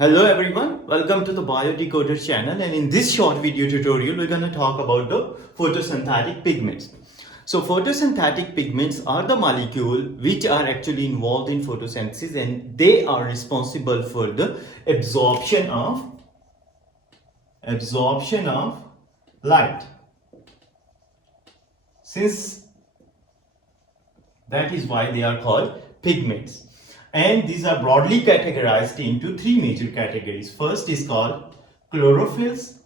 Hello everyone, welcome to the Biodecoder channel, and in this short video tutorial we're going to talk about the photosynthetic pigments. So photosynthetic pigments are the molecule which are actually involved in photosynthesis, and they are responsible for the absorption of light. Since that is why they are called pigments. And these are broadly categorized into three major categories. First is called chlorophylls,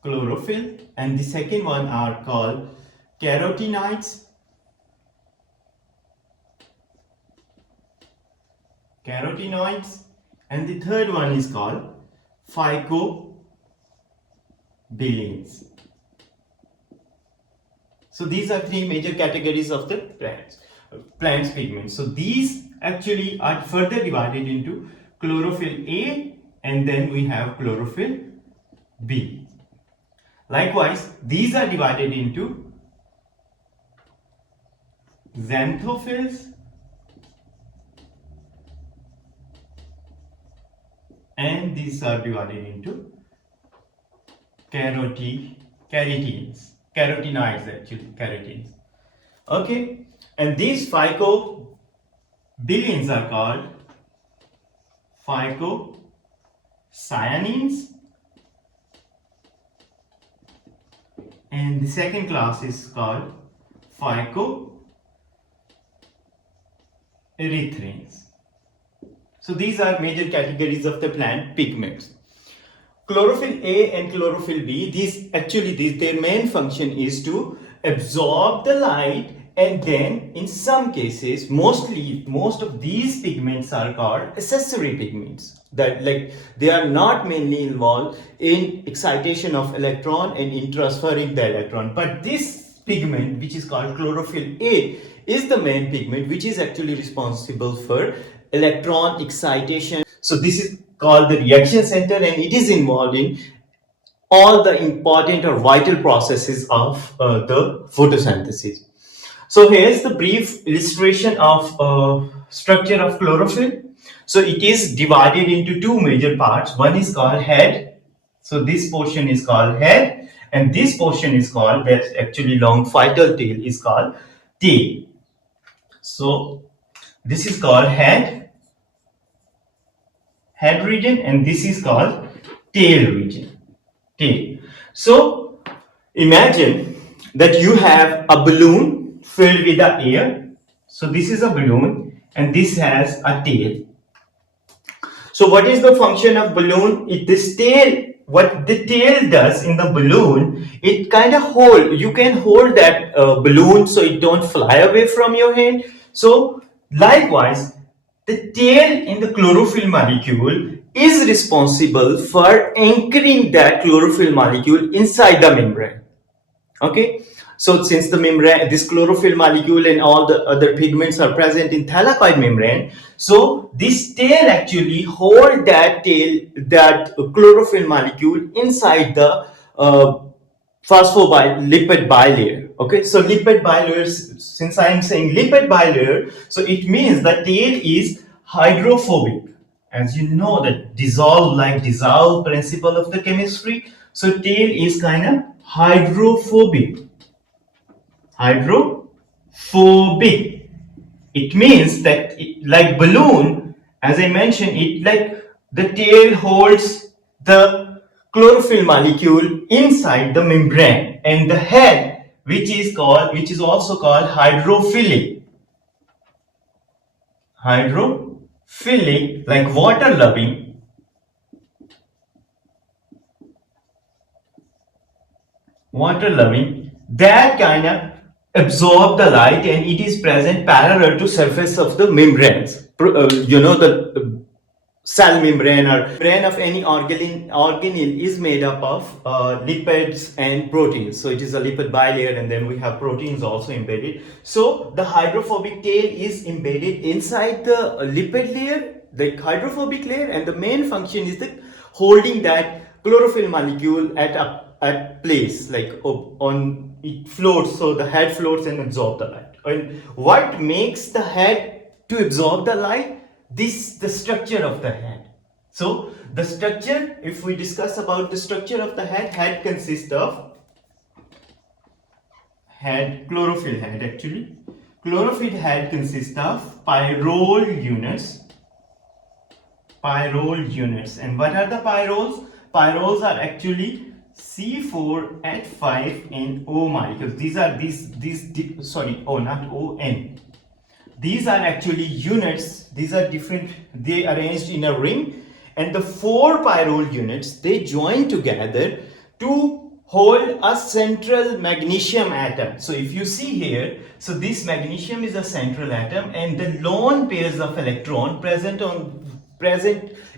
chlorophyll, and the second one are called carotenoids, and the third one is called phycobilins. So these are three major categories of the plants pigments. So these actually are further divided into chlorophyll A, and then we have chlorophyll B. Likewise, these are divided into xanthophylls and these are divided into carotenes. Okay, and these phycobilins are called phycocyanins, and the second class is called phycoerythrins. So these are major categories of the plant pigments. Chlorophyll A and chlorophyll B, their main function is to absorb the light, and then in some cases, most of these pigments are called accessory pigments. That they are not mainly involved in excitation of electron and in transferring the electron. But this pigment, which is called chlorophyll A, is the main pigment which is actually responsible for electron excitation. So this is called the reaction center, and it is involved in all the important or vital processes of the photosynthesis. So here's the brief illustration of structure of chlorophyll. So it is divided into two major parts. One is called head. So this portion is called head, and this portion is called, that's actually long phytal tail, is called tail. So this is called head region, and this is called tail region. So imagine that you have a balloon filled with the air. So this is a balloon and this has a tail. So what is the function of balloon? What the tail does in the balloon, it kind of you can hold that balloon so it don't fly away from your hand. So likewise, the tail in the chlorophyll molecule is responsible for anchoring that chlorophyll molecule inside the membrane. Okay, so since the membrane, this chlorophyll molecule and all the other pigments are present in thylakoid membrane, so this tail actually hold that chlorophyll molecule inside the phospholipid bilayer. Okay, so lipid bilayers, since I am saying lipid bilayer, so it means the tail is hydrophobic. As you know, that dissolve principle of the chemistry. So tail is kind of hydrophobic. It means that like balloon, as I mentioned, the tail holds the chlorophyll molecule inside the membrane, and the head, which is also called hydrophilic, like water loving, that kind of absorb the light, and it is present parallel to surface of the membranes. The cell membrane or membrane of any organelle is made up of lipids and proteins. So it is a lipid bilayer, and then we have proteins also embedded. So the hydrophobic tail is embedded inside the lipid layer, the hydrophobic layer, and the main function is the holding that chlorophyll molecule at place, it floats. So the head floats and absorb the light. And what makes the head to absorb the light? the structure of the head. So the structure, if we discuss about the structure of the head consists of chlorophyll head actually. Chlorophyll head consists of pyrrole units. And what are the pyrroles? Pyrroles are actually C4H5NO molecules. These are not ON. These are actually units. These are different. They arranged in a ring, and the 4 pyrrole units, they join together to hold a central magnesium atom. So if you see here, so this magnesium is a central atom, and the lone pairs of electron present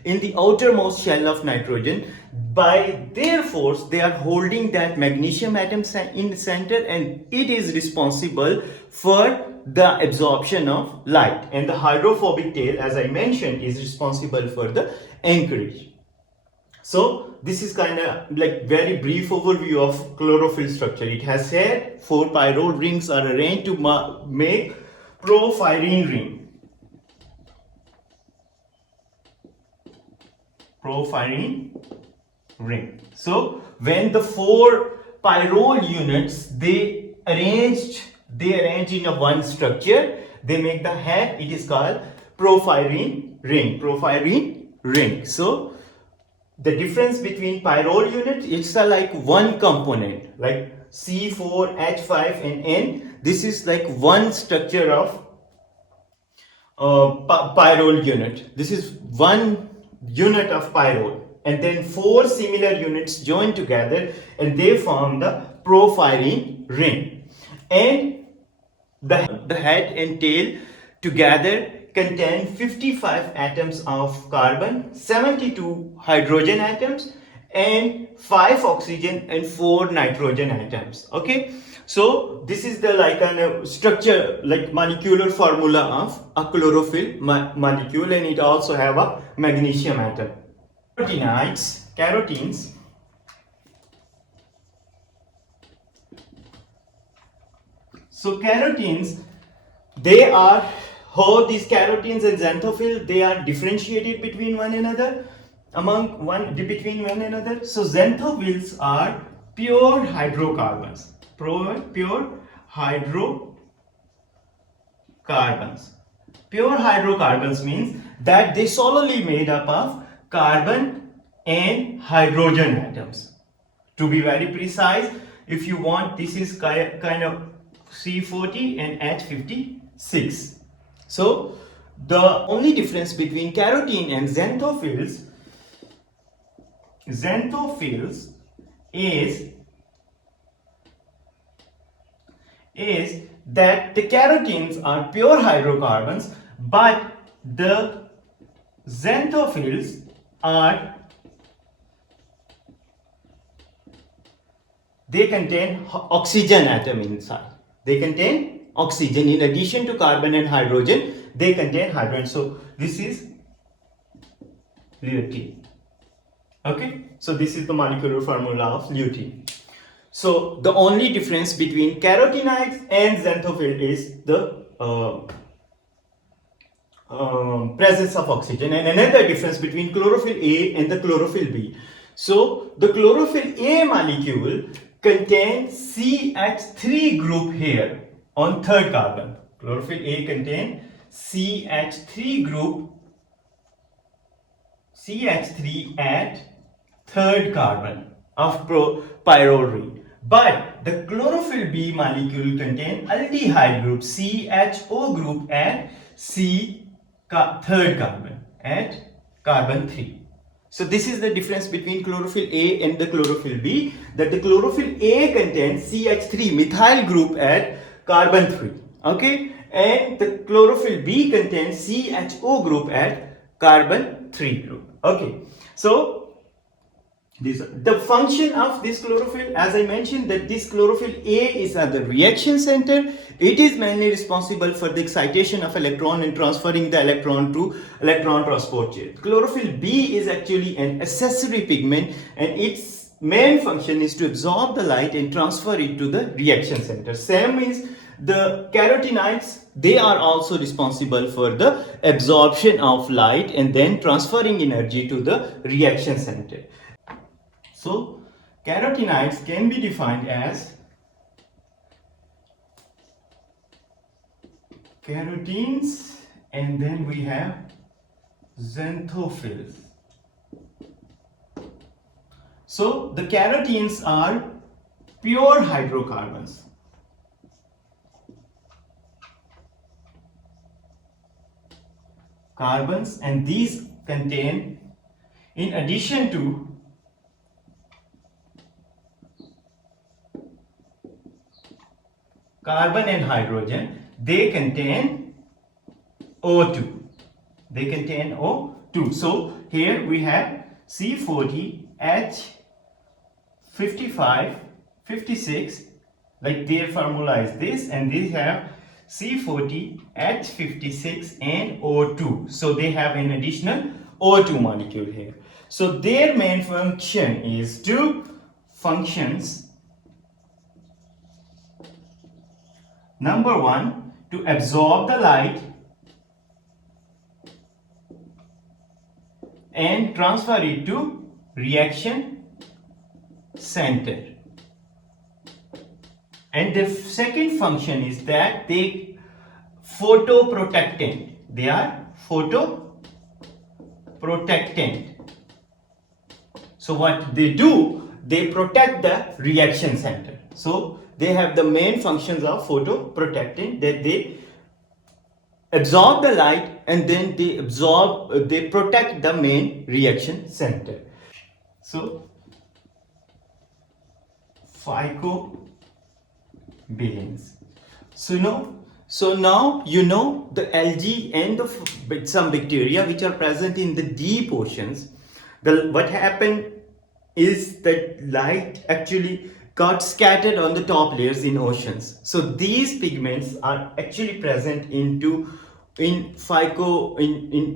in the outermost shell of nitrogen, by their force they are holding that magnesium atom in the center, and it is responsible for the absorption of light. And the hydrophobic tail, as I mentioned, is responsible for the anchorage. So this is kind of like very brief overview of chlorophyll structure. It has said 4 pyrrole rings are arranged to make porphyrin ring. So when the 4 pyrrole units they arrange in a one structure, they make the head. It is called porphyrin ring. So the difference between pyrrole units, it's like one component, like C4, H5 and N. This is like one structure of pyrrole unit. This is one unit of pyrrole, and then 4 similar units join together and they form the porphyrin ring. And the head and tail together contain 55 atoms of carbon, 72 hydrogen atoms, and 5 oxygen and 4 nitrogen atoms. Okay, so this is the like kind of structure, like molecular formula of a chlorophyll molecule, and it also have a magnesium atom. Carotenes. So carotenes, they are how these carotenes and xanthophylls, they are differentiated between one another, between one another. So xanthophylls are pure hydrocarbons. Pure hydrocarbons means that they solely made up of carbon and hydrogen atoms. To be very precise, if you want, this is kind of C40 and H56. So the only difference between carotene and xanthophylls is that the carotenes are pure hydrocarbons, but the xanthophylls they contain oxygen atom inside. They contain oxygen. In addition to carbon and hydrogen, they contain hydrogen. So this is lutein. Okay, so this is the molecular formula of lutein. So the only difference between carotenoids and xanthophylls is the presence of oxygen, and another difference between chlorophyll A and the chlorophyll B. So the chlorophyll A molecule contains CH3 group here on third carbon. Chlorophyll A contains CH3 group, CH3 at third carbon of pyrrole ring. But the chlorophyll B molecule contains aldehyde group, CHO group at third carbon, at carbon 3. So this is the difference between chlorophyll A and the chlorophyll B, that the chlorophyll A contains CH3 methyl group at carbon 3. Okay, and the chlorophyll B contains CHO group at carbon 3 group. Okay, so the function of this chlorophyll, as I mentioned, that this chlorophyll A is at the reaction center. It is mainly responsible for the excitation of electron and transferring the electron to electron transport chain. Chlorophyll B is actually an accessory pigment, and its main function is to absorb the light and transfer it to the reaction center. Same is The carotenoids, they are also responsible for the absorption of light and then transferring energy to the reaction center. So carotenoids can be defined as carotenes, and then we have xanthophylls. So the carotenes are pure hydrocarbons. And these contain, in addition to carbon and hydrogen, they contain O2. They contain O2. So here we have C40H55, 56, like their formula is this, and they have C40H56 and O2. So they have an additional O2 molecule here. So their main function is number one, to absorb the light and transfer it to reaction center. And the second function is that they photoprotectant. They are photoprotectant. So what they do, they protect the reaction center. So they have the main functions of photoprotectant, that they absorb the light and then they protect the main reaction center. So Phycobilins. So now you know the algae and some bacteria which are present in the deep oceans. What happened is that light actually got scattered on the top layers in oceans. So these pigments are actually present in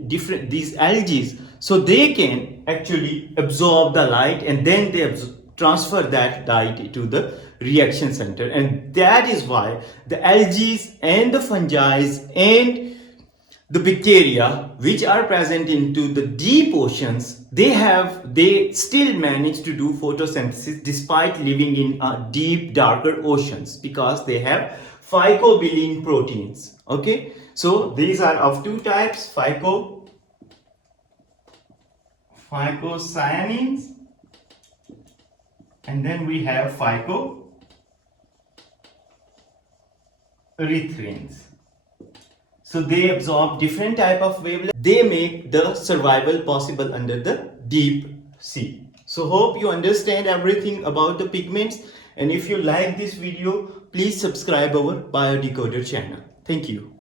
different these algae. So they can actually absorb the light and then they transfer that light to the reaction center, and that is why the algae and the fungi and the bacteria which are present into the deep oceans, they still manage to do photosynthesis despite living in deep darker oceans, because they have phycobilin proteins. Okay, so these are of two types: phycocyanins, and then we have phycoerythrins. So they absorb different type of wavelengths. They make the survival possible under the deep sea. So hope you understand everything about the pigments, and if you like this video, please subscribe our Biodecoder channel. Thank you.